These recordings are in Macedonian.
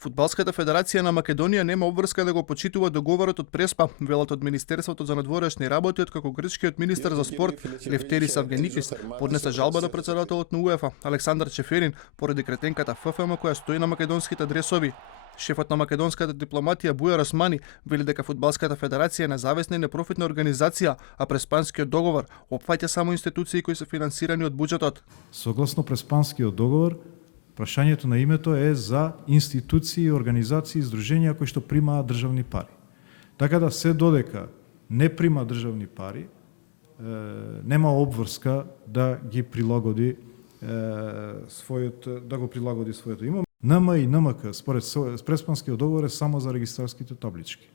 Фудбалската федерација на Македонија нема обврска да го почитува договорот од Преспа, велат од Министерството за надворешни работи, откако грчкиот министер за спорт Лефтерис Авгеникис поднесе жалба до председателот на УЕФА Александар Чеферин поради кретенката ФФМ која стои на македонските дресови. Шефот на македонската дипломатија Бујар Османи вели дека фудбалската федерација е независна и непрофитна организација, а Преспанскиот договор опфаќа само институции кои се финансирани од буџетот. Согласно Преспанскиот договор, прашањето на името е за институции, организации и здруженија кои што примаат државни пари. Така да се додека не прима државни пари, нема обврска да ги прилагоди своето име. НМ и НМК според Преспанскиот договор е само за регистарските таблички.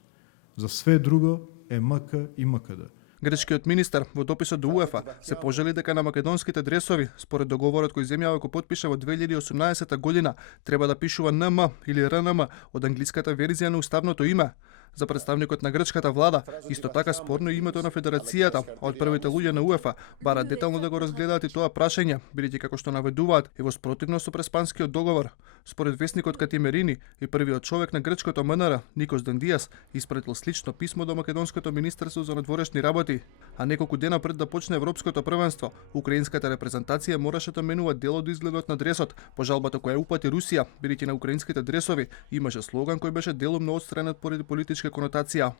За све друго е МК и МКД. Грчкиот министер во дописот до УЕФА се пожали дека на македонските дресови, според договорот кој земјава го потпиша во 2018 година, треба да пишува НМ или РНМ од англиската верзија на уставното име. За представникот на грчката влада, исто така спорно е името на федерацијата, а од првите луѓе на УЕФА бараат детално да го разгледаат и тоа прашање, бидејќи како што наведуваат е во спротивност со Преспанскиот договор. Според весникот Катимерини и првиот човек на грчкото МНР, Никос Дендијас, испратил слично писмо до македонското министерство за надворешни работи, а неколку дена пред да почне европското првенство, украинската репрезентација мораше да менува дел од изгледот на дресот по жалбата која упати Русија, бидејќи на украинските дресови имаше слоган кој беше делумно отстранет поради политичка конотација.